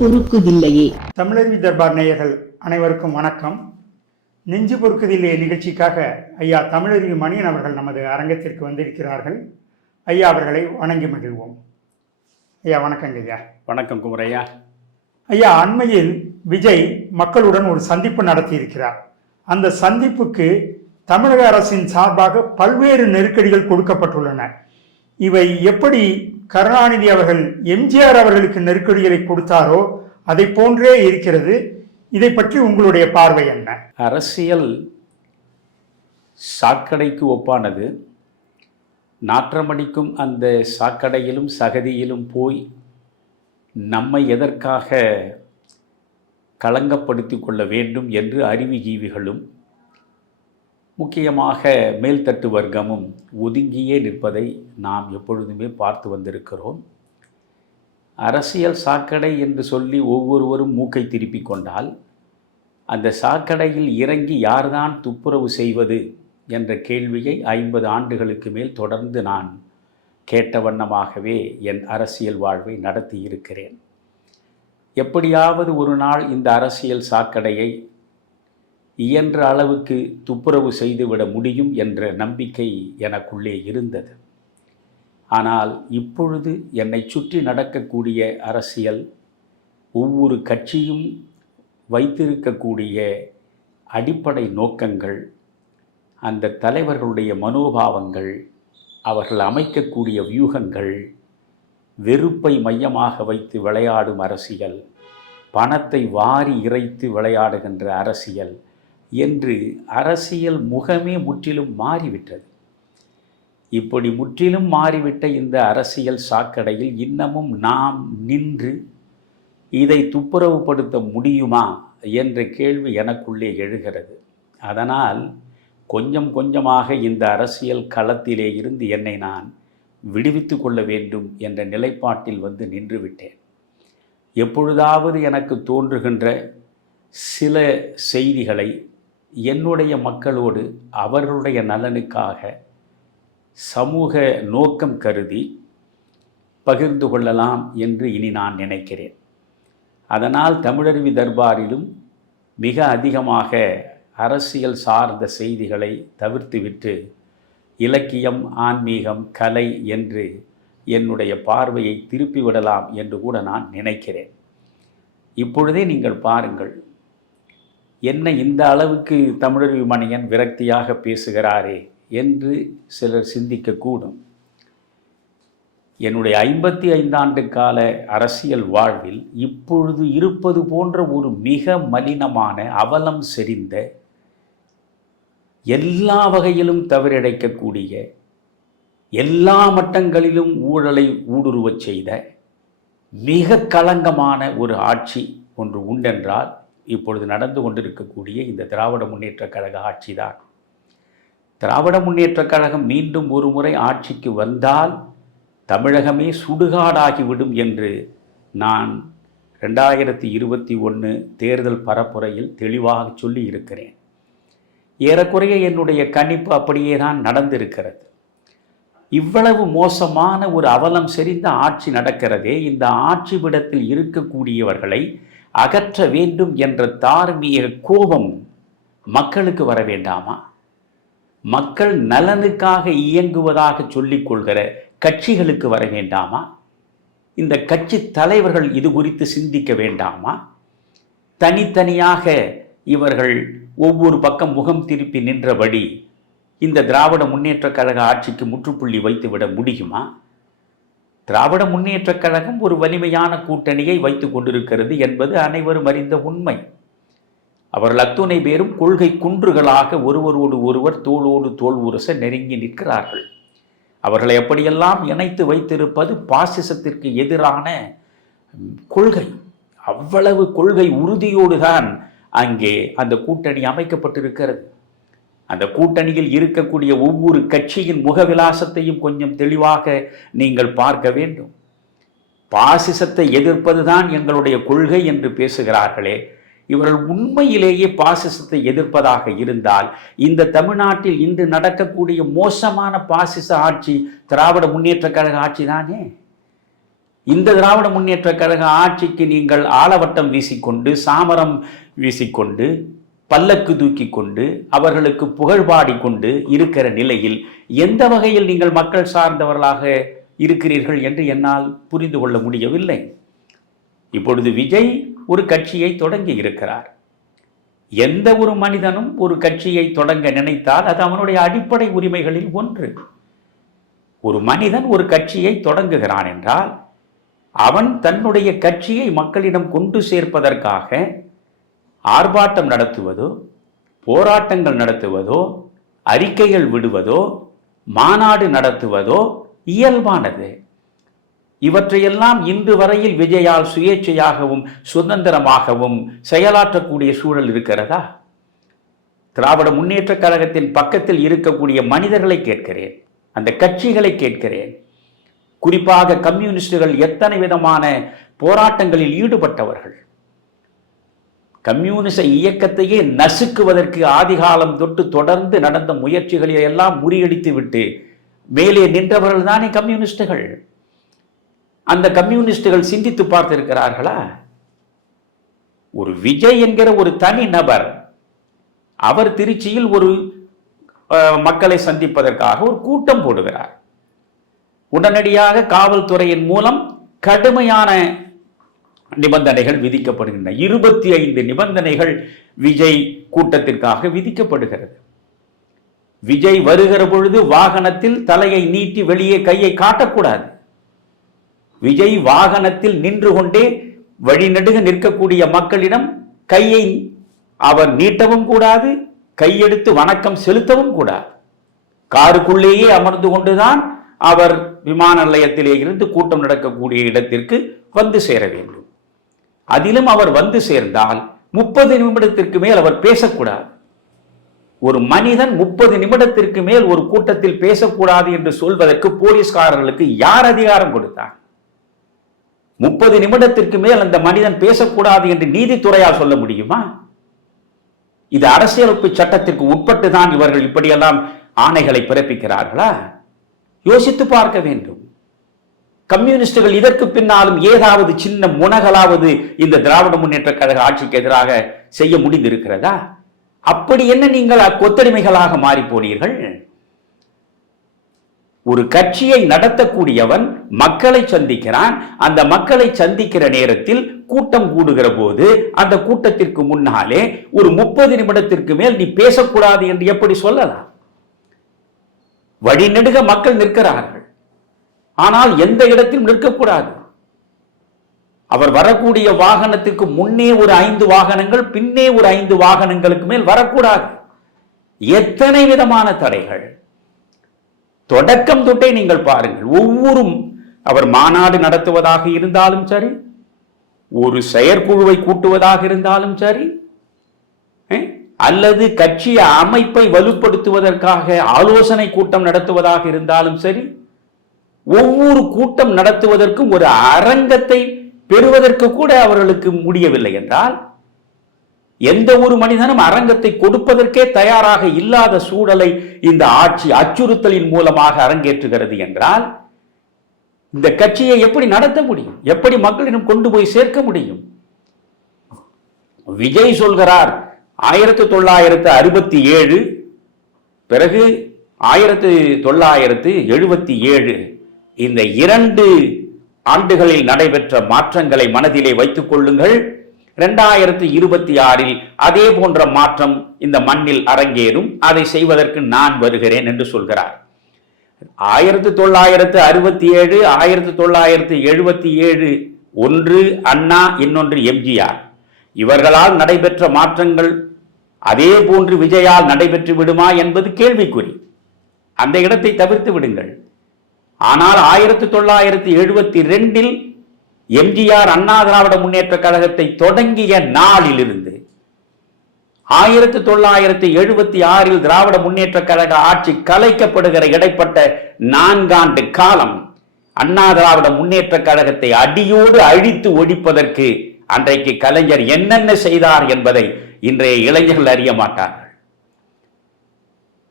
பொறுக்குதில்லையே தமிழருவி தர்பார் நேயர்கள் அனைவருக்கும் வணக்கம். நெஞ்சு பொறுக்குதில்லை நிகழ்ச்சிக்காக ஐயா தமிழருவி மணியன் அவர்கள் நமது அரங்கத்திற்கு வந்திருக்கிறார்கள். ஐயா அவர்களை வணங்கி மகிழ்வோம். ஐயா வணக்கங்க ஐயா. வணக்கம் குமரையா ஐயா அண்மையில் விஜய் மக்களுடன் ஒரு சந்திப்பு நடத்தியிருக்கிறார். அந்த சந்திப்புக்கு தமிழக அரசின் சார்பாக பல்வேறு நெருக்கடிகள் கொடுக்கப்பட்டுள்ளன. இவை எப்படி கருணாநிதி அவர்கள் எம்ஜிஆர் அவர்களுக்கு நெருக்கடிகளை கொடுத்தாரோ அதை போன்றே இருக்கிறது. இதை பற்றி உங்களுடைய பார்வை என்ன? அரசியல் சாக்கடைக்கு ஒப்பானது. நாற்றமடிக்கும் அந்த சாக்கடையிலும் சகதியிலும் போய் நம்மை எதற்காக களங்கப்படுத்தி கொள்ள வேண்டும் என்று அறிவுஜீவிகளும் முக்கியமாக மேல்தட்டு வர்க்கமும் ஒதுங்கியே நிற்பதை நாம் எப்பொழுதுமே பார்த்து வந்திருக்கிறோம். அரசியல் சாக்கடை என்று சொல்லி ஒவ்வொருவரும் மூக்கை திருப்பிக் கொண்டால் அந்த சாக்கடையில் இறங்கி யார்தான் துப்புரவு செய்வது என்ற கேள்வியை ஐம்பது ஆண்டுகளுக்கு மேல் தொடர்ந்து நான் கேட்ட வண்ணமாகவே என் அரசியல் வாழ்வை நடத்தி இருக்கிறேன் எப்படியாவது ஒரு நாள் இந்த அரசியல் சாக்கடையை இயன்ற அளவுக்கு துப்புரவு செய்துவிட முடியும் என்ற நம்பிக்கை எனக்குள்ளே இருந்தது. ஆனால் இப்பொழுது என்னை சுற்றி நடக்கக்கூடிய அரசியல் ஒவ்வொரு கட்சியும் வைத்திருக்கக்கூடிய அடிப்படை நோக்கங்கள் அந்த தலைவர்களுடைய மனோபாவங்கள் அவர்கள் அமைக்கக்கூடிய வியூகங்கள் வெறுப்பை மையமாக வைத்து விளையாடும் அரசியல் பணத்தை வாரி இறைத்து விளையாடுகின்ற அரசியல் என்று அரசியல் முகமே முற்றிலும் மாறிவிட்டது. இப்படி முற்றிலும் மாறிவிட்ட இந்த அரசியல் சாக்கடையில் இன்னமும் நாம் நின்று இதை துப்புரவுப்படுத்த முடியுமா என்ற கேள்வி எனக்குள்ளே எழுகிறது. அதனால் கொஞ்சம் கொஞ்சமாக இந்த அரசியல் களத்திலே இருந்து என்னை நான் விடுவித்து கொள்ள வேண்டும் என்ற நிலைப்பாட்டில் வந்து நின்றுவிட்டேன். எப்பொழுதாவது எனக்கு தோன்றுகின்ற சில செய்திகளை என்னுடைய மக்களோடு அவர்களுடைய நலனுக்காக சமூக நோக்கம் கருதி பகிர்ந்து கொள்ளலாம் என்று இனி நான் நினைக்கிறேன். அதனால் தமிழருவி தர்பாரிலும் மிக அதிகமாக அரசியல் சார்ந்த செய்திகளை தவிர்த்துவிட்டு இலக்கியம் ஆன்மீகம் கலை என்று என்னுடைய பார்வையை திருப்பி விடலாம் என்று கூட நான் நினைக்கிறேன். இப்பொழுதே நீங்கள் பாருங்கள் என்ன இந்த அளவுக்கு தமிழர் மணியன் விரக்தியாக பேசுகிறாரே என்று சிலர் சிந்திக்கக்கூடும். என்னுடைய ஐம்பத்தி ஐந்தாண்டு கால அரசியல் வாழ்வில் இப்பொழுது இருப்பது போன்ற ஒரு மிக மலினமான அவலம் செறிந்த எல்லா வகையிலும் தவறிழைக்கக்கூடிய எல்லா மட்டங்களிலும் ஊழலை ஊடுருவச் செய்த மிக களங்கமான ஒரு ஆட்சி ஒன்று உண்டென்றால் இப்பொழுது நடந்து கொண்டிருக்கக்கூடிய இந்த திராவிட முன்னேற்றக் கழக ஆட்சிதான். திராவிட முன்னேற்றக் கழகம் மீண்டும் ஒரு முறை ஆட்சிக்கு வந்தால் தமிழகமே சுடுகாடாகிவிடும் என்று நான் ரெண்டாயிரத்தி இருபத்தி ஒன்று தேர்தல் பரப்புரையில் தெளிவாக சொல்லி இருக்கிறேன் ஏறக்குறைய என்னுடைய கணிப்பு அப்படியே தான் நடந்திருக்கிறது. இவ்வளவு மோசமான ஒரு அவலம் செறிந்த ஆட்சி நடக்கிறதே இந்த ஆட்சி விடத்தில் இருக்கக்கூடியவர்களை அகற்ற வேண்டும் என்ற தார்மீக கோபம் மக்களுக்கு வர வேண்டாமா? மக்கள் நலனுக்காக இயங்குவதாக சொல்லிக் கொள்கிற கட்சிகளுக்கு வர வேண்டாமா? இந்த கட்சி தலைவர்கள் இது குறித்து சிந்திக்க வேண்டாமா? தனித்தனியாக இவர்கள் ஒவ்வொரு பக்கம் முகம் திருப்பி நின்றபடி இந்த திராவிட முன்னேற்றக் கழக ஆட்சிக்கு முற்றுப்புள்ளி வைத்துவிட முடியுமா? திராவிட முன்னேற்றக் கழகம் ஒரு வலிமையான கூட்டணியை வைத்துக் கொண்டிருக்கிறது என்பது அனைவரும் அறிந்த உண்மை. அவர்கள் அத்துணை பேரும் கொள்கை குன்றுகளாக ஒருவரோடு ஒருவர் தோளோடு தோள் உரச நெருங்கி நிற்கிறார்கள். அவர்களை எப்படியெல்லாம் இணைத்து வைத்திருப்பது பாசிசத்திற்கு எதிரான கொள்கை. அவ்வளவு கொள்கை உறுதியோடு தான் அங்கே அந்த கூட்டணி அமைக்கப்பட்டிருக்கிறது. அந்த கூட்டணியில் இருக்கக்கூடிய ஒவ்வொரு கட்சியின் முகவிலாசத்தையும் கொஞ்சம் தெளிவாக நீங்கள் பார்க்க வேண்டும். பாசிசத்தை எதிர்ப்பதுதான் எங்களுடைய கொள்கை என்று பேசுகிறார்களே. இவர்கள் உண்மையிலேயே பாசிசத்தை எதிர்ப்பதாக இருந்தால் இந்த தமிழ்நாட்டில் இன்று நடக்கக்கூடிய மோசமான பாசிச ஆட்சி திராவிட முன்னேற்ற கழக ஆட்சி தானே? இந்த திராவிட முன்னேற்ற கழக ஆட்சிக்கு நீங்கள் ஆலவட்டம் வீசிக்கொண்டு சாமரம் வீசிக்கொண்டு பல்லக்கு தூக்கி கொண்டு அவர்களுக்கு புகழ் பாடிக்கொண்டு இருக்கிற நிலையில் எந்த வகையில் நீங்கள் மக்கள் சார்ந்தவர்களாக இருக்கிறீர்கள் என்று என்னால் புரிந்து கொள்ள முடியவில்லை. இப்பொழுது விஜய் ஒரு கட்சியை தொடங்கி இருக்கிறார். எந்த ஒரு மனிதனும் ஒரு கட்சியை தொடங்க நினைத்தால் அது அவனுடைய அடிப்படை உரிமைகளில் ஒன்று. ஒரு மனிதன் ஒரு கட்சியை தொடங்குகிறான் என்றால் அவன் தன்னுடைய கட்சியை மக்களிடம் கொண்டு சேர்ப்பதற்காக ஆர்ப்பாட்டம் நடத்துவதோ போராட்டங்கள் நடத்துவதோ அறிக்கைகள் விடுவதோ மாநாடு நடத்துவதோ இயல்பானது. இவற்றையெல்லாம் இன்று வரையில் விஜயால் சுயேட்சையாகவும் சுதந்திரமாகவும் செயலாற்றக்கூடிய சூழல் இருக்கிறதா? திராவிட முன்னேற்ற கழகத்தின் பக்கத்தில் இருக்கக்கூடிய மனிதர்களை கேட்கிறேன். அந்த கட்சிகளை கேட்கிறேன். குறிப்பாக கம்யூனிஸ்டுகள் எத்தனை விதமான போராட்டங்களில் ஈடுபட்டவர்கள்? கம்யூனிச இயக்கத்தையே நசுக்குவதற்கு ஆதிகாலம் தொட்டு தொடர்ந்து நடந்த முயற்சிகளை எல்லாம் முறியடித்து விட்டு மேலே நின்றவர்கள் தானே கம்யூனிஸ்டுகள். அந்த கம்யூனிஸ்டுகள் சிந்தித்து பார்த்திருக்கிறார்களா? ஒரு விஜய் என்கிற ஒரு தனி நபர் அவர் திருச்சியில் ஒரு மக்களை சந்திப்பதற்காக ஒரு கூட்டம் போடுகிறார். உடனடியாக காவல்துறையின் மூலம் கடுமையான நிபந்தனைகள் விதிக்கப்படுகின்றன. இருபத்தி ஐந்து நிபந்தனைகள் விஜய் கூட்டத்திற்காக விதிக்கப்படுகிறது. விஜய் வருகிற பொழுது வாகனத்தில் தலையை நீட்டி வெளியே கையை காட்டக்கூடாது. விஜய் வாகனத்தில் நின்று கொண்டே வழிநடுக நிற்கக்கூடிய மக்களிடம் கையை அவர் நீட்டவும் கூடாது கையெடுத்து வணக்கம் செலுத்தவும் கூடாது. காருக்குள்ளேயே அமர்ந்து கொண்டுதான் அவர் விமான நிலையத்திலே இருந்து கூட்டம் நடக்கக்கூடிய இடத்திற்கு வந்து சேர வேண்டும். அதிலும் அவர் வந்து சேர்ந்தால் முப்பது நிமிடத்திற்கு மேல் அவர் பேசக்கூடாது. ஒரு மனிதன் முப்பது நிமிடத்திற்கு மேல் ஒரு கூட்டத்தில் பேசக்கூடாது என்று சொல்வதற்கு போலீஸ்காரர்களுக்கு யார் அதிகாரம் கொடுத்தார்? முப்பது நிமிடத்திற்கு மேல் அந்த மனிதன் பேசக்கூடாது என்று நீதித்துறையால் சொல்ல முடியுமா? இது அரசியலமைப்பு சட்டத்திற்கு உட்பட்டு தான் இவர்கள் இப்படியெல்லாம் ஆணைகளை பிறப்பிக்கிறார்களா? யோசித்து பார்க்க வேண்டும். கம்யூனிஸ்டுகள் இதற்கு பின்னாலும் ஏதாவது சின்ன முனகலாவது இந்த திராவிட முன்னேற்ற கழக ஆட்சிக்கு எதிராக செய்ய முடிந்திருக்கிறதா? அப்படி என்ன நீங்கள் கொத்தடிமைகளாக மாறி போனீர்கள்? ஒரு கட்சியை நடத்தக்கூடியவன் மக்களை சந்திக்கிறான். அந்த மக்களை சந்திக்கிற நேரத்தில் கூட்டம் கூடுகிற போது அந்த கூட்டத்திற்கு முன்னாலே ஒரு முப்பது நிமிடத்திற்கு மேல் நீ பேசக்கூடாது என்று எப்படி சொல்லலாம்? வழிநெடுக மக்கள் நிற்கிறார்கள். ஆனால் எந்த இடத்திலும் நிற்கக்கூடாது. அவர் வரக்கூடிய வாகனத்துக்கு முன்னே ஒரு ஐந்து வாகனங்கள் பின்னே ஒரு ஐந்து வாகனங்களுக்கு மேல் வரக்கூடாது. எத்தனை விதமான தடைகள்? தொடக்கம் தொட்டே நீங்கள் பாருங்கள். ஒவ்வொரு அவர் மாநாடு நடத்துவதாக இருந்தாலும் சரி ஒரு செயற்குழுவை கூட்டுவதாக இருந்தாலும் சரி அல்லது கட்சி அமைப்பை வலுப்படுத்துவதற்காக ஆலோசனை கூட்டம் நடத்துவதாக இருந்தாலும் சரி ஒவ்வொரு கூட்டம் நடத்துவதற்கும் ஒரு அரங்கத்தை பெறுவதற்கு கூட அவர்களுக்கு முடியவில்லை என்றால் எந்த ஒரு மனிதனும் அரங்கத்தை கொடுப்பதற்கே தயாராக இல்லாத சூழலை இந்த ஆட்சி அச்சுறுத்தலின் மூலமாக அரங்கேற்றுகிறது என்றால் இந்த கட்சியை எப்படி நடத்த முடியும்? எப்படி மக்களிடம் கொண்டு போய் சேர்க்க முடியும்? விஜய் சொல்கிறார் ஆயிரத்தி தொள்ளாயிரத்து அறுபத்தி ஏழு பிறகு ஆயிரத்து தொள்ளாயிரத்து எழுபத்தி ஏழு. இந்த இரண்டு ஆண்டுகளில் நடைபெற்ற மாற்றங்களை மனதிலே வைத்துக் கொள்ளுங்கள். இரண்டாயிரத்தி இருபத்தி ஆறில் அதே போன்ற மாற்றம் இந்த மண்ணில் அரங்கேறும். அதை செய்வதற்கு நான் வருகிறேன் என்று சொல்கிறார். ஆயிரத்தி தொள்ளாயிரத்து அறுபத்தி ஏழு ஆயிரத்தி தொள்ளாயிரத்து எழுபத்தி ஏழு ஒன்று அண்ணா இன்னொன்று எம்ஜிஆர். இவர்களால் நடைபெற்ற மாற்றங்கள் அதே போன்று விஜயால் நடைபெற்று விடுமா என்பது கேள்விக்குறி. அந்த இடத்தை தவிர்த்து விடுங்கள். ஆனால் ஆயிரத்தி தொள்ளாயிரத்தி எழுபத்தி ரெண்டில் எம்ஜிஆர் அண்ணா திராவிட முன்னேற்ற கழகத்தை தொடங்கிய நாளிலிருந்து ஆயிரத்தி தொள்ளாயிரத்தி எழுபத்தி ஆறில் திராவிட முன்னேற்ற கழக ஆட்சி கலைக்கப்படுகிற இடைப்பட்ட நான்காண்டு காலம் அண்ணா திராவிட முன்னேற்ற கழகத்தை அடியோடு அழித்து ஒழிப்பதற்கு அன்றைக்கு கலைஞர் என்னென்ன செய்தார் என்பதை இன்றைய இளைஞர்கள் அறிய மாட்டார்கள்.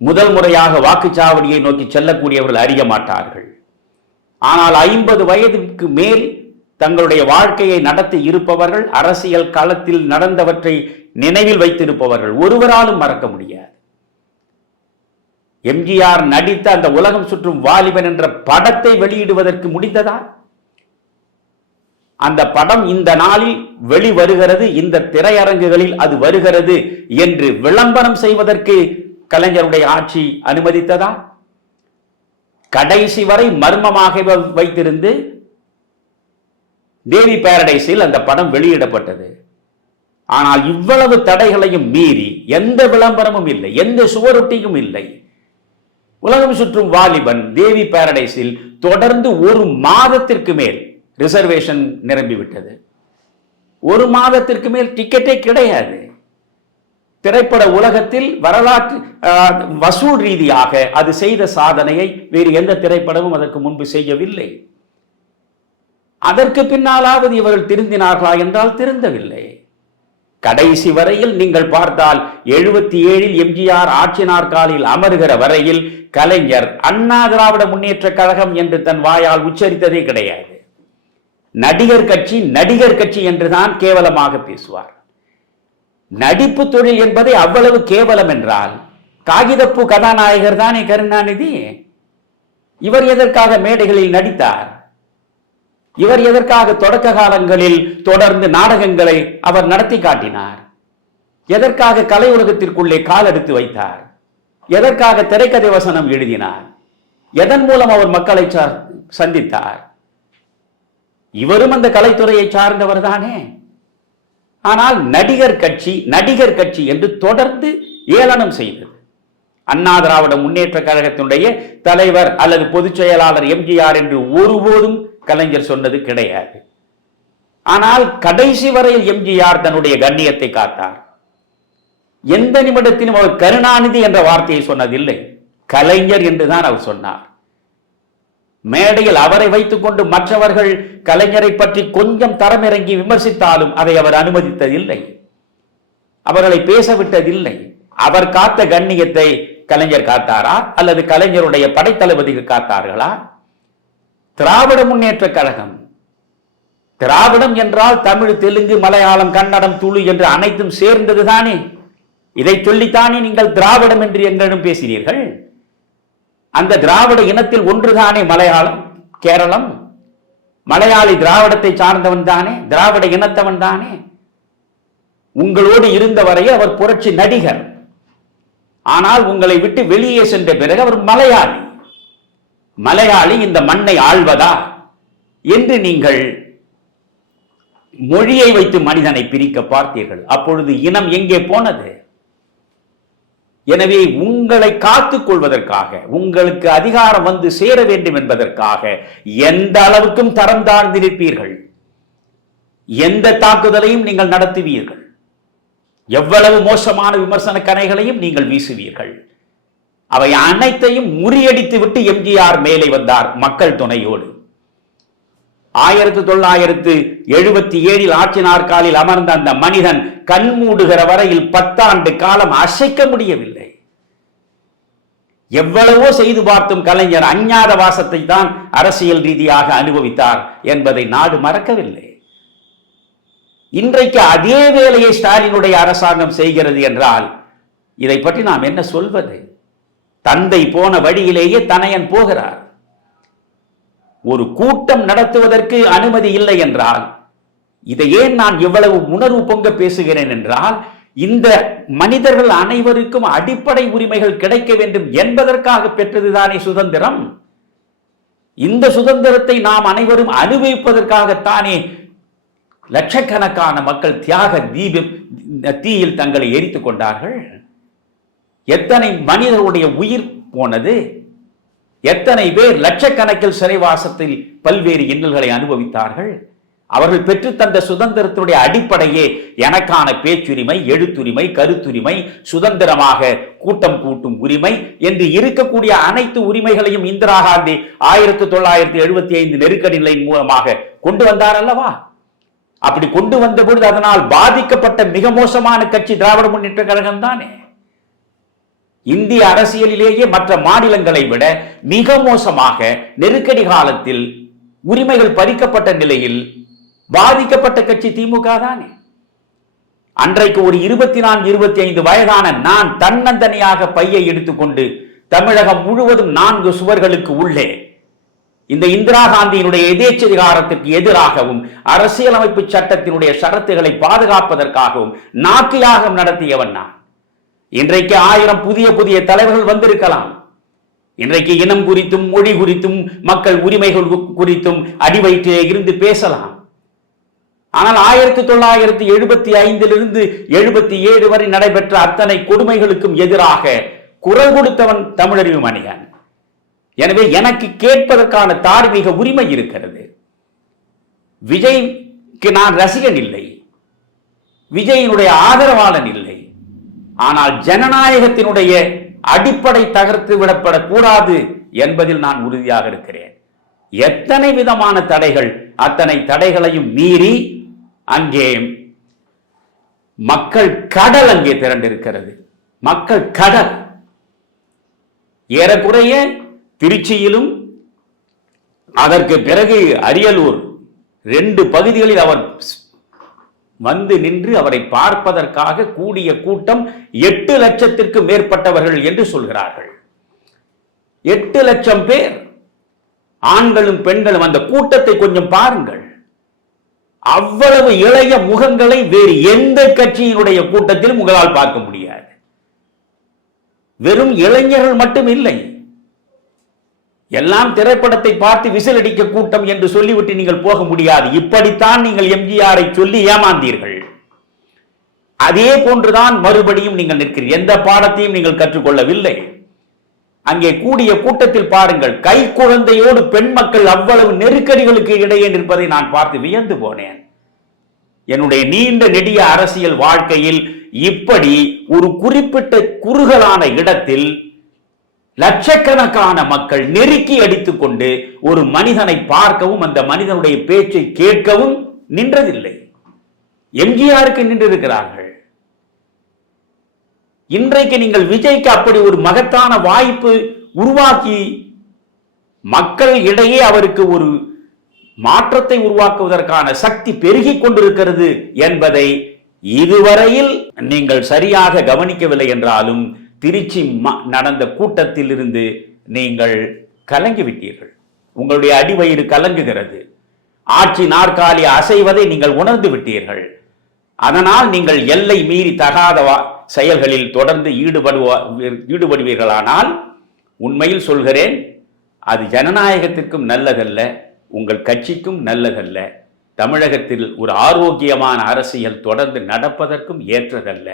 முதல் முறையாக வாக்குச்சாவடியை நோக்கி செல்லக்கூடியவர்கள் அறிய மாட்டார்கள். ஆனால் ஐம்பது வயதுக்கு மேல் தங்களுடைய வாழ்க்கையை நடத்தி இருப்பவர்கள் அரசியல் களத்தில் நடந்தவற்றை நினைவில் வைத்திருப்பவர்கள் ஒருவராலும் மறக்க முடியாது. எம்ஜிஆர் நடித்த அந்த உலகம் சுற்றும் வாலிபன் என்ற படத்தை வெளியிடுவதற்கு முடிந்ததா? அந்த படம் இந்த நாளில் வெளிவருகிறது இந்த திரையரங்குகளில் அது வருகிறது என்று விளம்பரம் செய்வதற்கு கலைஞருடைய ஆட்சி அனுமதித்ததா? கடைசி வரை மர்மமாக வ- வைத்திருந்து தேவி பேரடைஸில் அந்த படம் வெளியிடப்பட்டது. ஆனால் இவ்வளவு தடைகளையும் மீறி எந்த விளம்பரமும் இல்லை எந்த சுவரொட்டியும் இல்லை. உலகம் சுற்றும் வாலிபன் தேவி பேரடைஸில் தொடர்ந்து ஒரு மாதத்திற்கு மேல் ரிசர்வேஷன் நிரம்பிவிட்டது. ஒரு மாதத்திற்கு மேல் டிக்கெட்டே கிடையாது. திரைப்பட உலகத்தில் வரலாற்று ஆஹ், வசூல் ரீதியாக அது செய்த சாதனையை வேறு எந்த திரைப்படமும் அதற்கு முன்பு செய்யவில்லை. அதற்கு பின்னாலாவது இவர்கள் திருந்தினார்களா என்றால் திருந்தவில்லை. கடைசி வரையில் நீங்கள் பார்த்தால் எழுபத்தி ஏழில் எம்ஜிஆர் ஆட்சி நாற்காலில் அமர்கிற வரையில் கலைஞர் அண்ணா திராவிட முன்னேற்ற கழகம் என்று தன் வாயால் உச்சரித்ததே கிடையாது. நடிகர் கட்சி நடிகர் கட்சி என்றுதான் கேவலமாக பேசுவார். நடிப்பு தொழில் என்பதை அவ்வளவு கேவலம் என்றால் காகிதப்பூ கதாநாயகர் தானே கருணாநிதி? இவர் எதற்காக மேடைகளில் நடித்தார்? இவர் எதற்காக தொடக்க காலங்களில் தொடர்ந்து நாடகங்களை அவர் நடத்தி காட்டினார்? எதற்காக கலை உலகத்திற்குள்ளே கால் எடுத்து வைத்தார்? எதற்காக திரைக்கதை வசனம் எழுதினார்? எதன் மூலம் அவர் மக்களை சந்தித்தார்? இவரும் அந்த கலைத்துறையை சார்ந்தவர் தானே? ஆனால் நடிகர் கட்சி நடிகர் கட்சி என்று தொடர்ந்து ஏளனம் செய்தது. அண்ணா திராவிட முன்னேற்ற கழகத்தினுடைய தலைவர் அல்லது பொதுச் செயலாளர் எம்ஜிஆர் என்று ஒருபோதும் கலைஞர் சொன்னது கிடையாது. ஆனால் கடைசி வரையில் எம்ஜிஆர் தன்னுடைய கண்ணியத்தை காத்தார். எந்த நிமிடத்திலும் அவர் கருணாநிதி என்ற வார்த்தையை சொன்னதில்லை. கலைஞர் என்றுதான் அவர் சொன்னார். மேடையில் அவரை வைத்துக்கொண்டு மற்றவர்கள் கலைஞரை பற்றி கொஞ்சம் தரமிறங்கி விமர்சித்தாலும் அதை அவர் அனுமதித்ததில்லை. அவர்களை பேச விட்டதில்லை அவர் காத்த கண்ணியத்தை கலைஞர் காத்தாரா? அல்லது கலைஞருடைய படைத்தளபதிகள் காத்தார்களா? திராவிட முன்னேற்ற கழகம். திராவிடம் என்றால் தமிழ் தெலுங்கு மலையாளம் கன்னடம் துளு என்று அனைத்தும் சேர்ந்ததுதானே. இதை சொல்லித்தானே நீங்கள் திராவிடம் என்று எங்களிடம் பேசினீர்கள்? அந்த திராவிட இனத்தில் ஒன்றுதானே மலையாளம்? கேரளம்? மலையாளி திராவிடத்தை சார்ந்தவன் தானே? திராவிட இனத்தவன் தானே? உங்களோடு இருந்த வரையில் அவர் புரட்சி நடிகர். ஆனால் உங்களை விட்டு வெளியே சென்ற பிறகு அவர் மலையாளி. மலையாளி இந்த மண்ணை ஆள்வதா? என்று நீங்கள் மொழியை வைத்து மனிதனை பிரிக்க பார்த்தீர்கள். அப்பொழுது இனம் எங்கே போனது? எனவே உங்களை காத்துக் கொள்வதற்காக உங்களுக்கு அதிகாரம் வந்து சேர வேண்டும் என்பதற்காக எந்த அளவுக்கும் தரம் தாழ்ந்து நிற்பீர்கள்? எந்த தாக்குதலையும் நீங்கள் நடத்துவீர்கள்? எவ்வளவு மோசமான விமர்சன கணைகளையும் நீங்கள் வீசுவீர்கள்? அவை அனைத்தையும் முறியடித்து விட்டு எம்ஜிஆர் மேலே வந்தார் மக்கள் துணையோடு. ஆயிரத்தி தொள்ளாயிரத்து எழுபத்தி ஏழில் ஆட்சி நாற்காலில் அமர்ந்த அந்த மனிதன் கண் மூடுகிற வரையில் பத்தாண்டு காலம் அசைக்க முடியவில்லை. எவ்வளவோ செய்து பார்த்தும் கலைஞர் அஞ்ஞாத வாசத்தை தான் அரசியல் ரீதியாக அனுபவித்தார் என்பதை நாடு மறக்கவில்லை. இன்றைக்கு அதே வேலையை ஸ்டாலினுடைய அரசாங்கம் செய்கிறது என்றால் இதை பற்றி நாம் என்ன சொல்வது? தந்தை போன வழியிலேயே தனையன் போகிறார். ஒரு கூட்டம் நடத்துவதற்கு அனுமதி இல்லை என்றால் இதை ஏன் நான் இவ்வளவு உணர்வு பொங்க பேசுகிறேன் என்றால் இந்த மனிதர்கள் அனைவருக்கும் அடிப்படை உரிமைகள் கிடைக்க வேண்டும் என்பதற்காக பெற்றதுதானே சுதந்திரம்? இந்த சுதந்திரத்தை நாம் அனைவரும் அனுபவிப்பதற்காகத்தானே லட்சக்கணக்கான மக்கள் தியாக தீபம் தீயில் தங்களை எரித்துக் கொண்டார்கள்? எத்தனை மனிதர்களுடைய உயிர் போனது? எத்தனை பேர் லட்சக்கணக்கில் சிறைவாசத்தில் பல்வேறு இன்னல்களை அனுபவித்தார்கள்? அவர்கள் பெற்றுத்தந்த சுதந்திரத்தினுடைய அடிப்படையே எனக்கான பேச்சுரிமை எழுத்துரிமை கருத்துரிமை சுதந்திரமாக கூட்டம் கூட்டும் உரிமை என்று இருக்கக்கூடிய அனைத்து உரிமைகளையும் இந்திரா காந்தி ஆயிரத்தி தொள்ளாயிரத்தி எழுபத்தி ஐந்து நெருக்கடி நிலையின் மூலமாக கொண்டு வந்தார் அல்லவா? அப்படி கொண்டு வந்த பொழுது அதனால் பாதிக்கப்பட்ட மிக மோசமான கட்சி திராவிட முன்னேற்ற கழகம் தானே இந்திய அரசியலிலேயே மற்ற மாநிலங்களை விட மிக மோசமாக நெருக்கடி காலத்தில் உரிமைகள் பறிக்கப்பட்ட நிலையில் பாதிக்கப்பட்ட கட்சி திமுக தானே? அன்றைக்கு ஒரு இருபத்தி நான்கு இருபத்தி ஐந்து வயதான நான் தன்னந்தனியாக பையை எடுத்துக்கொண்டு தமிழகம் முழுவதும் நான்கு சுவர்களுக்கு உள்ளே. இந்த இந்திரா காந்தியினுடைய எதேச்சதிகாரத்திற்கு எதிராகவும் அரசியலமைப்பு சட்டத்தினுடைய ஷரத்துகளை பாதுகாப்பதற்காகவும் நாக்கு யாகம் நடத்தியவன் நான். இன்றைக்கு ஆயிரம் புதிய புதிய தலைவர்கள் வந்திருக்கலாம். இன்றைக்கு இனம் குறித்தும் மொழி குறித்தும் மக்கள் உரிமைகள் குறித்தும் அடிவயிற்றிலே இருந்து பேசலாம். ஆனால் ஆயிரத்தி தொள்ளாயிரத்தி எழுபத்தி ஐந்திலிருந்து எழுபத்தி ஏழு வரை நடைபெற்ற அத்தனை கொடுமைகளுக்கும் எதிராக குரல் கொடுத்தவன் தமிழறிவு மணியன் எனவே எனக்கு கேட்பதற்கான தார்மீக உரிமை இருக்கிறது. விஜய்க்கு நான் ரசிகன் இல்லை. விஜயினுடைய ஆதரவாளன் இல்லை. ஆனால் ஜனநாயகத்தினுடைய அடிப்படை தகர்த்து விடப்படக்கூடாது என்பதில் நான் உறுதியாக இருக்கிறேன். எத்தனை விதமான தடைகள் அத்தனை தடைகளையும் மீறி அங்கே மக்கள் கடல் அங்கே திரண்டிருக்கிறது. மக்கள் கடல். ஏறக்குறைய திருச்சியிலும் அதற்கு பிறகு அரியலூர் ரெண்டு பகுதிகளில் அவர் வந்து நின்று அவரை பார்ப்பதற்காக கூடிய கூட்டம் எட்டு லட்சத்திற்கு மேற்பட்டவர்கள் என்று சொல்கிறார்கள். எட்டு லட்சம் பேர் ஆண்களும் பெண்களும் அந்த கூட்டத்தை கொஞ்சம் பாருங்கள். அவ்வளவு இளைய முகங்களை வேறு எந்த கட்சியினுடைய கூட்டத்திலும் உங்களால் பார்க்க முடியாது. வெறும் இளைஞர்கள் மட்டும் இல்லை. எல்லாம் திரைப்படத்தை பார்த்து விசிலடிக்க கூட்டம் என்று சொல்லிவிட்டு நீங்கள் போக முடியாது. இப்படித்தான் நீங்கள் எம்ஜிஆரை சொல்லி ஏமாந்தீர்கள். அதே போன்றுதான் மறுபடியும் நீங்கள் நிற்கிறீர்கள். எந்த பாடத்தையும் நீங்கள் கற்றுக்கொள்ளவில்லை. அங்கே கூடிய கூட்டத்தில் பாருங்கள். கை குழந்தையோடு பெண் மக்கள் அவ்வளவு நெருக்கடிகளுக்கு இடையே நிற்பதை நான் பார்த்து வியந்து போனேன். என்னுடைய நீண்ட நெடிய அரசியல் வாழ்க்கையில் இப்படி ஒரு குறிப்பிட்ட குறுகலான இடத்தில் லட்சக்கணக்கான மக்கள் நெருக்கி அடித்துக் கொண்டு ஒரு மனிதனை பார்க்கவும் அந்த மனிதனுடைய பேச்சை கேட்கவும் நின்றதில்லை. எம்ஜிஆருக்கு நின்றிருக்கிறார்கள். இன்றைக்கு நீங்கள் விஜய்க்கு அப்படி ஒரு மகத்தான வாய்ப்பு உருவாக்கி மக்கள் இடையே அவருக்கு ஒரு மாற்றத்தை உருவாக்குவதற்கான சக்தி பெருகிக் கொண்டிருக்கிறது என்பதை இதுவரையில் நீங்கள் சரியாக கவனிக்கவில்லை என்றாலும் திருச்சி ம- நடந்த கூட்டத்தில் இருந்து நீங்கள் கலங்கிவிட்டீர்கள். உங்களுடைய அடிவயிறு கலங்குகிறது. ஆட்சி நாற்காலி அசைவதை நீங்கள் உணர்ந்து விட்டீர்கள். அதனால் நீங்கள் எல்லை மீறி தகாத வா- செயல்களில் தொடர்ந்து ஈடுபடுவா ஈடுபடுவீர்களானால் உண்மையில் சொல்கிறேன் அது ஜனநாயகத்திற்கும் நல்லதல்ல உங்கள் கட்சிக்கும் நல்லதல்ல. தமிழகத்தில் ஒரு ஆரோக்கியமான அரசியல் தொடர்ந்து நடப்பதற்கும் ஏற்றதல்ல.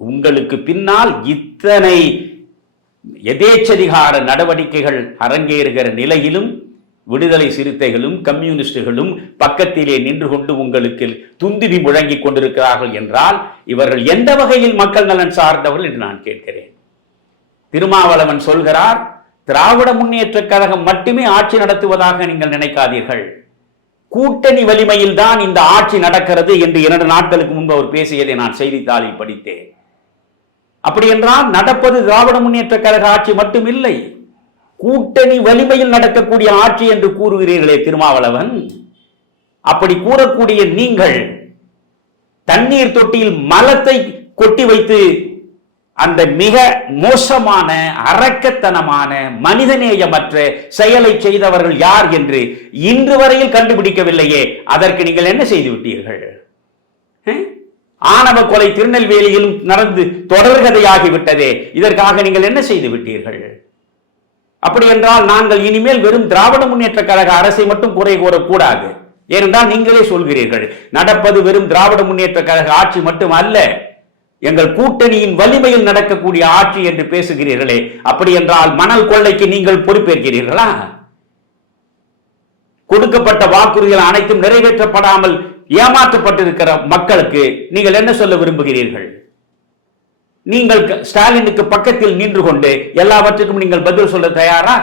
உங்களுக்கு பின்னால் இத்தனை எதேச்சதிகார நடவடிக்கைகள் அரங்கேறுகிற நிலையிலும் விடுதலை சிறுத்தைகளும் கம்யூனிஸ்டுகளும் பக்கத்திலே நின்று கொண்டு உங்களுக்கு துந்துவி முழங்கிக் கொண்டிருக்கிறார்கள் என்றால் இவர்கள் எந்த வகையில் மக்கள் நலன் சார்ந்தவர்கள் என்று நான் கேட்கிறேன். திருமாவளவன் சொல்கிறார் திராவிட முன்னேற்ற கழகம் மட்டுமே ஆட்சி நடத்துவதாக நீங்கள் நினைக்காதீர்கள். கூட்டணி வலிமையில் தான் இந்த ஆட்சி நடக்கிறது என்று இரண்டு நாட்களுக்கு முன்பு அவர் பேசியதை நான் செய்தித்தாளில் படித்தேன். அப்படி என்றால் நடப்பது திராவிட முன்னேற்ற கழக ஆட்சி மட்டும் இல்லை கூட்டணி வலிமையில் நடக்கக்கூடிய ஆட்சி என்று கூறுகிறீர்களே திருமாவளவன். அப்படி கூறக்கூடிய நீங்கள் தண்ணீர் தொட்டியில் மலத்தை கொட்டி வைத்து அந்த மிக மோசமான அரக்கத்தனமான மனிதநேயமற்ற செயலை செய்தவர்கள் யார் என்று இன்று வரையில் கண்டுபிடிக்கவில்லையே. அதற்கு நீங்கள் என்ன செய்து விட்டீர்கள்? ஆணவ கொலை திருநெல்வேலியிலும் நடந்து தொடர்கதையாகிவிட்டதே. இதற்காக நீங்கள் என்ன செய்து விட்டீர்கள்? அப்படி என்றால் நாங்கள் இனிமேல் வெறும் திராவிட முன்னேற்ற கழக அரசை மட்டும் குறை கூறக்கூடாது. ஏனென்றால் நீங்களே சொல்கிறீர்கள் நடப்பது வெறும் திராவிட முன்னேற்ற கழக ஆட்சி மட்டும் அல்ல எங்கள் கூட்டணியின் வலிமையில் நடக்கக்கூடிய ஆட்சி என்று பேசுகிறீர்களே. அப்படி என்றால் மணல் கொள்ளைக்கு நீங்கள் பொறுப்பேற்கிறீர்களா? கொடுக்கப்பட்ட வாக்குறுதிகள் அனைத்தும் நிறைவேற்றப்படாமல் ஏமாற்றப்பட்டிருக்கிற மக்களுக்கு நீங்கள் என்ன சொல்ல விரும்புகிறீர்கள்? நீங்கள் ஸ்டாலினுக்கு பக்கத்தில் நின்று கொண்டு எல்லாவற்றுக்கும் நீங்கள் பதில் சொல்ல தயாரா?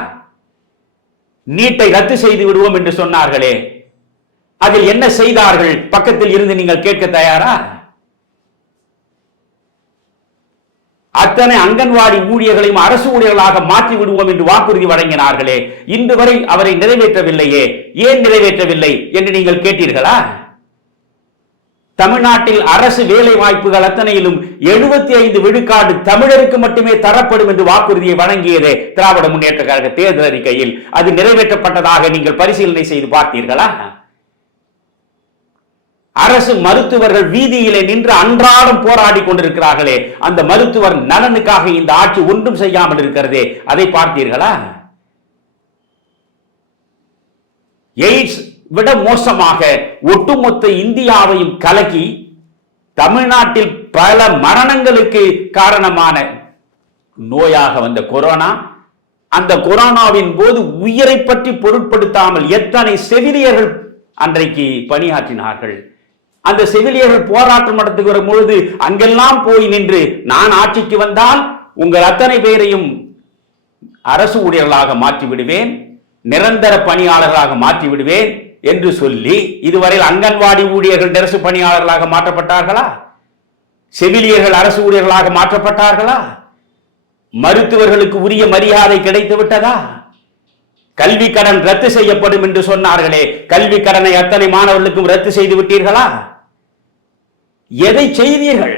நீட்டை ரத்து செய்து விடுவோம் என்று சொன்னார்களே. அதில் என்ன செய்தார்கள்? பக்கத்தில் இருந்து நீங்கள் கேட்க தயாரா? அத்தனை அங்கன்வாடி ஊழியர்களையும் அரசு ஊழியர்களாக மாற்றி விடுவோம் என்று வாக்குறுதி வழங்கினார்களே. இன்று வரை அவரை நிறைவேற்றவில்லையே. ஏன் நிறைவேற்றவில்லை என்று நீங்கள் கேட்டீர்களா? தமிழ்நாட்டில் அரசு வேலை வாய்ப்புகள் அத்தனையிலும் எழுபத்தி ஐந்து விழுக்காடு தமிழருக்கு மட்டுமே தரப்படும் என்று வாக்குறுதியை வழங்கியதே திராவிட முன்னேற்ற கழக தேர்தல் அறிக்கையில் அது நிறைவேற்றப்பட்டதாக நீங்கள் பரிசீலனை செய்து பார்த்தீர்களா? அரசு மருத்துவர்கள் வீதியிலே நின்று அன்றாடம் போராடி கொண்டிருக்கிறார்களே அந்த மருத்துவர் நலனுக்காக இந்த ஆட்சி ஒன்றும் செய்யாமல் இருக்கிறதே அதை பார்த்தீர்களா? எய்ட்ஸ் விட மோசமாக ஒட்டுமொத்த இந்தியாவையும் கலக்கி தமிழ்நாட்டில் பல மரணங்களுக்கு காரணமான நோயாக வந்த கொரோனா. அந்த கொரோனாவின் போது உயிரை பற்றி பொருட்படுத்தாமல் எத்தனை செவிலியர்கள் அன்றைக்கு பணியாற்றினார்கள். அந்த செவிலியர்கள் போராட்டம் நடத்துகிற வரும் பொழுது அங்கெல்லாம் போய் நின்று நான் ஆட்சிக்கு வந்தால் உங்கள் அத்தனை பேரையும் அரசு ஊழியர்களாக மாற்றி விடுவேன் நிரந்தர பணியாளர்களாக மாற்றி விடுவேன் என்று சொல்லி இதுவரையில் அங்கன்வாடி ஊழியர்கள் நெரசு பணியாளர்களாக மாற்றப்பட்டார்களா? செவிலியர்கள் அரசு ஊழியர்களாக மாற்றப்பட்டார்களா? மருத்துவர்களுக்கு உரிய மரியாதை கிடைத்து விட்டதா? கல்வி கடன் ரத்து செய்யப்படும் என்று சொன்னார்களே கல்வி கடனை அத்தனை மாணவர்களுக்கும் ரத்து செய்து விட்டீர்களா? எதை செய்தீர்கள்?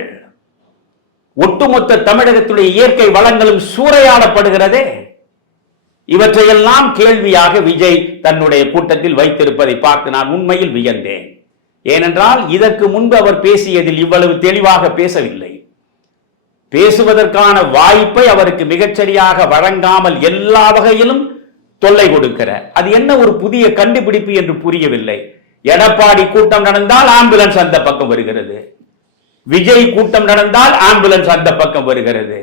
ஒட்டுமொத்த தமிழகத்துடைய இயற்கை வளங்களும் சூறையாடப்படுகிறதே. இவற்றையெல்லாம் கேள்வியாக விஜய் தன்னுடைய கூட்டத்தில் வைத்திருப்பதை பார்த்து நான் உண்மையில் வியந்தேன். ஏனென்றால் இதற்கு முன்பு அவர் பேசியதில் இவ்வளவு தெளிவாக பேசவில்லை. பேசுவதற்கான வாய்ப்பை அவருக்கு மிகச்சரியாக வழங்காமல் எல்லா வகையிலும் தொல்லை கொடுக்கிற. அது என்ன ஒரு புதிய கண்டுபிடிப்பு என்று புரியவில்லை. எடப்பாடி கூட்டம் நடந்தால் ஆம்புலன்ஸ் அந்த பக்கம் வருகிறது. விஜய் கூட்டம் நடந்தால் ஆம்புலன்ஸ் அந்த பக்கம் வருகிறது.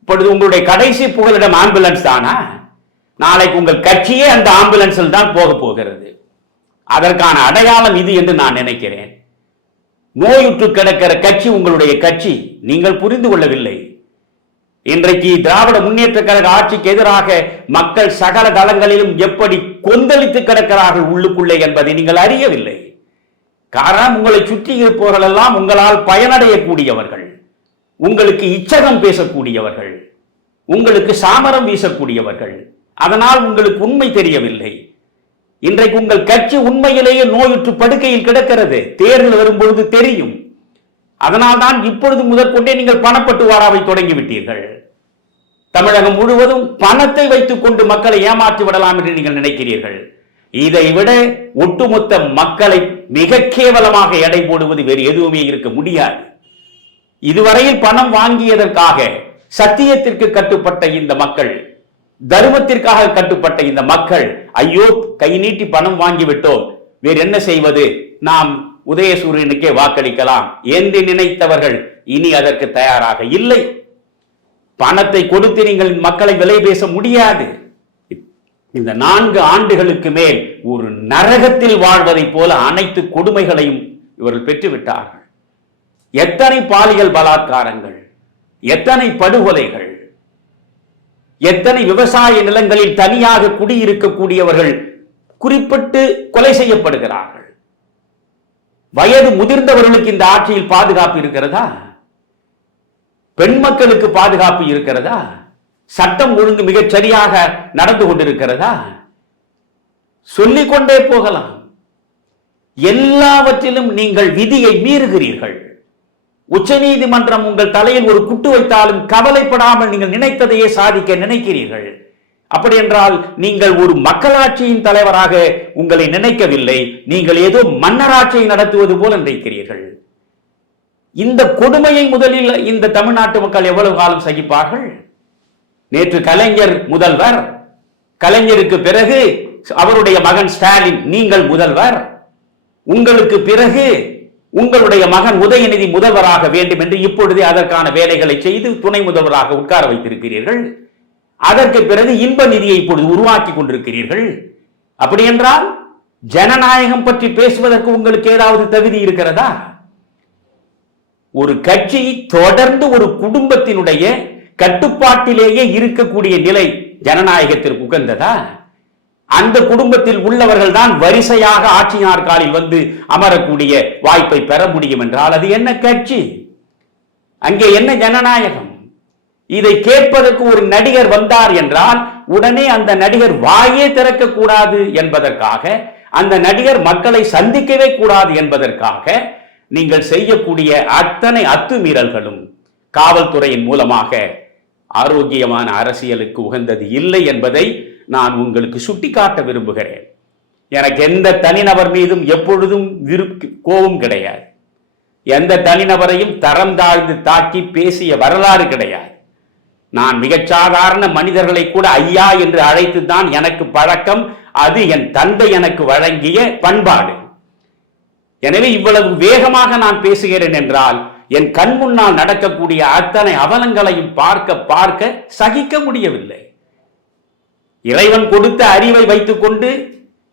இப்பொழுது உங்களுடைய கடைசி புகலிடம் ஆம்புலன்ஸ் தானா? நாளைக்கு உங்கள் கட்சியே அந்த ஆம்புலன்ஸில் தான் போக போகிறது. அதற்கான அடையாளம் இது என்று நான் நினைக்கிறேன். நோயுற்று கிடக்கிற கட்சி உங்களுடைய கட்சி நீங்கள் புரிந்து கொள்ளவில்லை. இன்றைக்கு திராவிட முன்னேற்ற கழக ஆட்சிக்கு எதிராக மக்கள் சகல தளங்களிலும் எப்படி கொந்தளித்து கிடக்கிறார்கள் உள்ளுக்குள்ளே என்பதை நீங்கள் அறியவில்லை. காரணம் உங்களை சுற்றி இருப்பவர்கள் எல்லாம் உங்களால் பயனடையக்கூடியவர்கள். உங்களுக்கு இச்சகம் பேசக்கூடியவர்கள். உங்களுக்கு சாமரம் வீசக்கூடியவர்கள். அதனால் உங்களுக்கு உண்மை தெரியவில்லை. இன்றைக்கு உங்கள் கட்சி உண்மையிலேயே நோயுற்று படுக்கையில் கிடக்கிறது. தேர்தல் வரும்பொழுது தெரியும். அதனால்தான் இப்பொழுது முதற்கொண்டே நீங்கள் பணப்பட்டுவாராவை தொடங்கிவிட்டீர்கள். தமிழகம் முழுவதும் பணத்தை வைத்துக் கொண்டு மக்களை ஏமாற்றி விடலாம் என்று நீங்கள் நினைக்கிறீர்கள். இதை விட ஒட்டுமொத்த மக்களை மிக கேவலமாக எடை போடுவது வேறு எதுவுமே இருக்க முடியாது. இதுவரையில் பணம் வாங்கியதற்காக சத்தியத்திற்கு கட்டுப்பட்ட இந்த மக்கள் தர்மத்திற்காக கட்டுப்பட்ட இந்த மக்கள் ஐயோ கை நீட்டி பணம் வாங்கிவிட்டோம் வேறு என்ன செய்வது? நாம் உதயசூரியனுக்கே வாக்களிக்கலாம். என்று நினைத்தவர்கள் இனி அதற்கு தயாராக இல்லை. பணத்தை கொடுத்து நீங்கள் மக்களை விலை பேச முடியாது. இந்த நான்கு ஆண்டுகளுக்கு மேல் ஒரு நரகத்தில் வாழ்வதைப் போல அனைத்து கொடுமைகளையும் இவர்கள் பெற்றுவிட்டார்கள். எத்தனை பாலியல் பலாத்காரங்கள் எத்தனை படுகொலைகள் எத்தனை விவசாய நிலங்களில் தனியாக குடியிருக்கக்கூடியவர்கள் குறிப்பிட்டு கொலை செய்யப்படுகிறார்கள்? வயது முதிர்ந்தவர்களுக்கு இந்த ஆட்சியில் பாதுகாப்பு இருக்கிறதா? பெண் மக்களுக்கு பாதுகாப்பு இருக்கிறதா? சட்டம் ஒழுங்கு மிகச் சரியாக நடந்து கொண்டிருக்கிறதா? சொல்லிக்கொண்டே போகலாம். எல்லாவற்றிலும் நீங்கள் விதியை மீறுகிறீர்கள். உச்சநீதிமன்றம் உங்கள் தலையில் ஒரு குட்டு வைத்தாலும் கவலைப்படாமல் நீங்கள் நினைத்ததையே சாதிக்க நினைக்கிறீர்கள். அப்படி என்றால் நீங்கள் ஒரு மக்களாட்சியின் தலைவராக உங்களை நினைக்கவில்லை. நீங்கள் ஏதோ மன்னராட்சியை நடத்துவது போல நினைக்கிறீர்கள். இந்த கொடுமையை முதலில் இந்த தமிழ்நாட்டு மக்கள் எவ்வளவு காலம் சகிப்பார்கள்? நேற்று கலைஞர் முதல்வர் கலைஞருக்கு பிறகு அவருடைய மகன் ஸ்டாலின் நீங்கள் முதல்வர். உங்களுக்கு பிறகு உங்களுடைய மகன் உதயநிதி முதல்வராக வேண்டும் என்று இப்பொழுதே அதற்கான வேலைகளை செய்து துணை முதல்வராக உட்கார வைத்திருக்கிறீர்கள். அதற்கு பிறகு இன்ப நிதியை இப்பொழுது உருவாக்கி கொண்டிருக்கிறீர்கள். அப்படி என்றால் ஜனநாயகம் பற்றி பேசுவதற்கு உங்களுக்கு ஏதாவது தகுதி இருக்கிறதா? ஒரு கட்சி தொடர்ந்து ஒரு குடும்பத்தினுடைய கட்டுப்பாட்டிலேயே இருக்கக்கூடிய நிலை ஜனநாயகத்திற்கு உகந்ததா? அந்த குடும்பத்தில் உள்ளவர்கள் தான் வரிசையாக ஆட்சி நாற்காலில் வந்து அமரக்கூடிய வாய்ப்பை பெற முடியும் என்றால் அது என்ன கட்சி? அங்கே என்ன ஜனநாயகம்? இதை கேட்பதற்கு ஒரு நடிகர் வந்தார் என்றால் உடனே அந்த நடிகர் வாயே திறக்க கூடாது என்பதற்காக அந்த நடிகர் மக்களை சந்திக்கவே கூடாது என்பதற்காக நீங்கள் செய்யக்கூடிய அத்தனை அத்துமீறல்களும் காவல்துறையின் மூலமாக ஆரோக்கியமான அரசியலுக்கு உகந்தது இல்லை என்பதை நான் உங்களுக்கு சுட்டிக்காட்ட விரும்புகிறேன். எனக்கு எந்த தனிநபர் மீதும் எப்பொழுதும் விரு கோபம் கிடையாது. எந்த தனிநபரையும் தரம் தாழ்ந்து தாக்கி பேசிய வரலாறு கிடையாது. நான் மிகச்சாதாரண மனிதர்களை கூட ஐயா என்று அழைத்து தான் எனக்கு பழக்கம். அது என் தந்தை எனக்கு வழங்கிய பண்பாடு. எனவே இவ்வளவு வேகமாக நான் பேசுகிறேன் என்றால் என் கண் முன்னால் நடக்கக்கூடிய அத்தனை அவலங்களையும் பார்க்க பார்க்க சகிக்க முடியவில்லை. இறைவன் கொடுத்த அறிவை வைத்துக்கொண்டு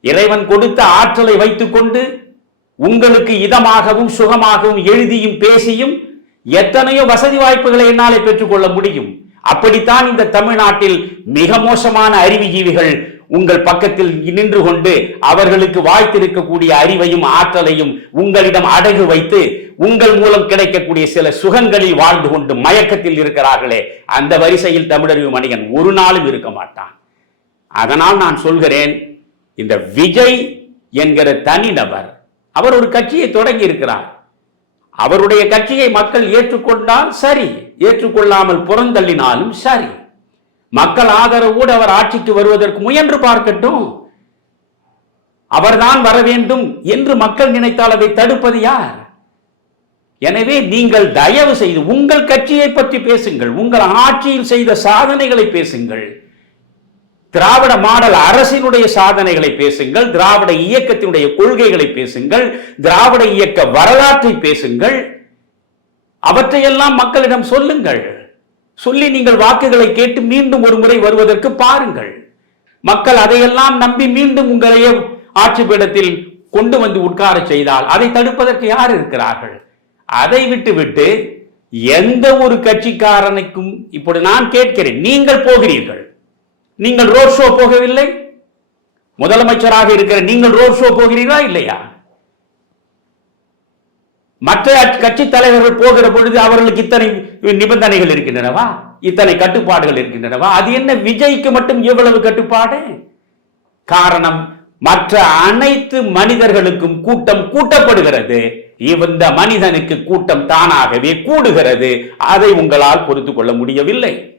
இறைவன் கொடுத்த ஆற்றலை வைத்துக்கொண்டு உங்களுக்கு இதமாகவும் சுகமாகவும் எழுதியும் பேசியும் எத்தனையோ வசதி வாய்ப்புகளை என்னாலே பெற்றுக்கொள்ள முடியும். அப்படித்தான் இந்த தமிழ்நாட்டில் மிக மோசமான அறிவுஜீவிகள் உங்கள் பக்கத்தில் நின்று கொண்டு அவர்களுக்கு வாய்த்திருக்கக்கூடிய அறிவையும் ஆற்றலையும் உங்களிடம் அடகு வைத்து உங்கள் மூலம் கிடைக்கக்கூடிய சில சுகங்களில் வாழ்ந்து கொண்டு மயக்கத்தில் இருக்கிறார்களே. அந்த வரிசையில் தமிழறிவு மணிகன் ஒரு நாளும் இருக்க மாட்டான். அதனால் நான் சொல்கிறேன் இந்த விஜய் என்கிற தனிநபர் அவர் ஒரு கட்சியை தொடங்கி இருக்கிறார் அவருடைய கட்சியை மக்கள் ஏற்றுக்கொண்டால் சரி ஏற்றுக்கொள்ளாமல் புறந்தள்ளினாலும் சரி. மக்கள் ஆதரவோடு அவர் ஆட்சிக்கு வருவதற்கு முயன்று பார்க்கட்டும். அவர்தான் வர வேண்டும் என்று மக்கள் நினைத்தால் அதை தடுப்பது யார்? எனவே நீங்கள் தயவு செய்து உங்கள் கட்சியை பற்றி பேசுங்கள் உங்கள் ஆட்சியில் செய்த சாதனைகளை பேசுங்கள். திராவிட மாடல் அரசினுடைய சாதனைகளை பேசுங்கள் திராவிட இயக்கத்தினுடைய கொள்கைகளை பேசுங்கள் திராவிட இயக்க வரலாற்றை பேசுங்கள். அவற்றையெல்லாம் மக்களிடம் சொல்லுங்கள். சொல்லி நீங்கள் வாக்குகளை கேட்டு மீண்டும் ஒரு முறை வருவதற்கு பாருங்கள். மக்கள் அதையெல்லாம் நம்பி மீண்டும் உங்களையே ஆட்சி பீடத்தில் கொண்டு வந்து உட்கார செய்தால் அதை தடுப்பதற்கு யார் இருக்கிறார்கள்? அதை விட்டுவிட்டு எந்த ஒரு கட்சிக்காரனுக்கும் இப்படி நான் கேட்கிறேன் நீங்கள் போகிறீர்கள். நீங்கள் ரோட் ஷோ போகவில்லை? முதலமைச்சராக இருக்கிற நீங்கள் ரோட் ஷோ போகிறீர்களா? இல்லையா? மற்ற கட்சி தலைவர்கள் போகிற பொழுது அவர்களுக்கு இத்தனை நிபந்தனைகள் இருக்கின்றனவா? இத்தனை கட்டுப்பாடுகள் இருக்கின்றனவா? அது என்ன விஜய்க்கு மட்டும் இவ்வளவு கட்டுப்பாடு? காரணம் மற்ற அனைத்து மனிதர்களுக்கும் கூட்டம் கூட்டப்படுகிறது. இந்த மனிதனுக்கு கூட்டம் தானாகவே கூடுகிறது. அதை உங்களால் பொறுத்து கொள்ள முடியவில்லை.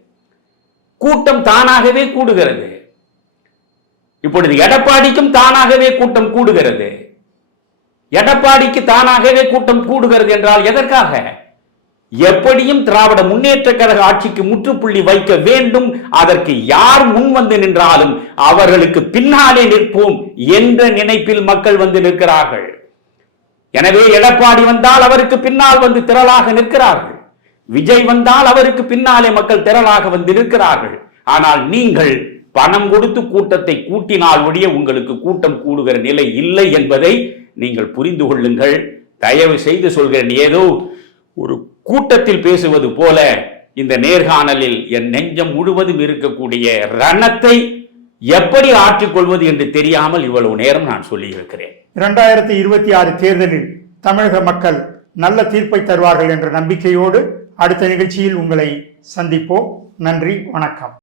கூட்டம் தானாகவே கூடுகிறது. இப்பொழுது எடப்பாடிக்கும் தானாகவே கூட்டம் கூடுகிறது. எடப்பாடிக்கு தானாகவே கூட்டம் கூடுகிறது என்றால் எதற்காக? எப்படியும் திராவிட முன்னேற்ற கழக ஆட்சிக்கு முற்றுப்புள்ளி வைக்க வேண்டும். அதற்கு யார் முன் வந்து நின்றாலும் அவர்களுக்கு பின்னாலே நிற்போம் என்ற நினைப்பில் மக்கள் வந்து நிற்கிறார்கள். எனவே எடப்பாடி வந்தால் அவருக்கு பின்னால் வந்து திரளாக நிற்கிறார்கள். விஜய் வந்தால் அவருக்கு பின்னாலே மக்கள் திரளாக வந்து நிற்கிறார்கள். ஆனால் நீங்கள் பணம் கொடுத்து கூட்டத்தை கூட்டினால் ஒழிய உங்களுக்கு கூட்டம் கூடுகிற நிலை இல்லை என்பதை நீங்கள் புரிந்து கொள்ளுங்கள். தயவு செய்து சொல்கிறேன் ஏதோ ஒரு கூட்டத்தில் பேசுவது போல இந்த நேர்காணலில் என் நெஞ்சம் முழுவதும் இருக்கக்கூடிய ரணத்தை எப்படி ஆற்றிக்கொள்வது என்று தெரியாமல் இவ்வளவு நேரம் நான் சொல்லியிருக்கிறேன். இரண்டாயிரத்தி இருபத்தி ஆறு தேர்தலில் தமிழக மக்கள் நல்ல தீர்ப்பை தருவார்கள் என்ற நம்பிக்கையோடு அடுத்த நிகழ்ச்சியில் உங்களை சந்திப்போம். நன்றி வணக்கம்.